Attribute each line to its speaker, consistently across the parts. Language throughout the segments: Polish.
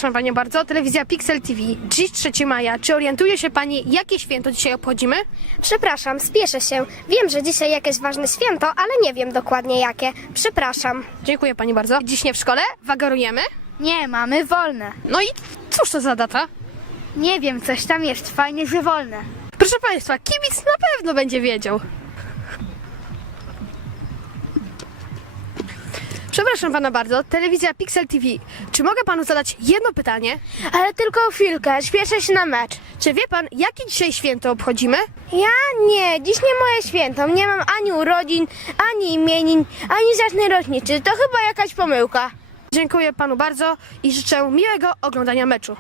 Speaker 1: Przepraszam panią bardzo, telewizja Pixel TV, dziś 3 maja. Czy orientuje się pani, jakie święto dzisiaj obchodzimy?
Speaker 2: Przepraszam, spieszę się. Wiem, że dzisiaj jakieś ważne święto, ale nie wiem dokładnie jakie. Przepraszam.
Speaker 1: Dziękuję pani bardzo. Dziś nie w szkole? Wagarujemy?
Speaker 3: Nie, mamy wolne.
Speaker 1: No i cóż to za data?
Speaker 3: Nie wiem, coś tam jest, fajnie, że wolne.
Speaker 1: Proszę państwa, kibic na pewno będzie wiedział. Przepraszam pana bardzo, telewizja Pixel TV. Czy mogę panu zadać jedno pytanie?
Speaker 2: Ale tylko chwilkę, śpieszę się na mecz.
Speaker 1: Czy wie pan, jakie dzisiaj święto obchodzimy?
Speaker 2: Ja nie, dziś nie moje święto. Nie mam ani urodzin, ani imienin, ani żadnej rocznicy. To chyba jakaś pomyłka.
Speaker 1: Dziękuję panu bardzo i życzę miłego oglądania meczu.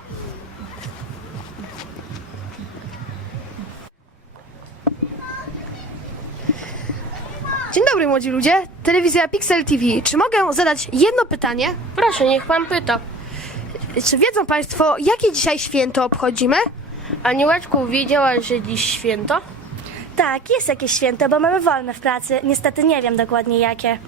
Speaker 1: Dzień dobry młodzi ludzie, telewizja Pixel TV. Czy mogę zadać jedno pytanie?
Speaker 4: Proszę, niech pan pyta.
Speaker 1: Czy wiedzą państwo, jakie dzisiaj święto obchodzimy?
Speaker 4: Aniłeczku, wiedziałaś, że dziś święto?
Speaker 5: Tak, jest jakieś święto, bo mamy wolne w pracy. Niestety nie wiem dokładnie jakie.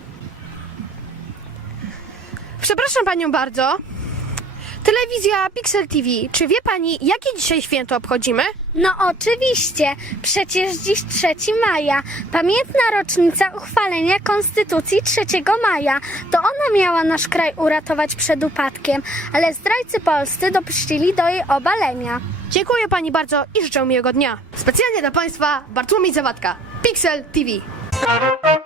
Speaker 1: Przepraszam panią bardzo. Telewizja Pixel TV. Czy wie pani, jakie dzisiaj święto obchodzimy?
Speaker 2: No oczywiście, przecież dziś 3 maja, pamiętna rocznica uchwalenia Konstytucji 3 maja. To ona miała nasz kraj uratować przed upadkiem, ale zdrajcy polscy dopuścili do jej obalenia.
Speaker 1: Dziękuję pani bardzo i życzę miłego dnia. Specjalnie dla państwa Bartłomiej Zawadka, Pixel TV.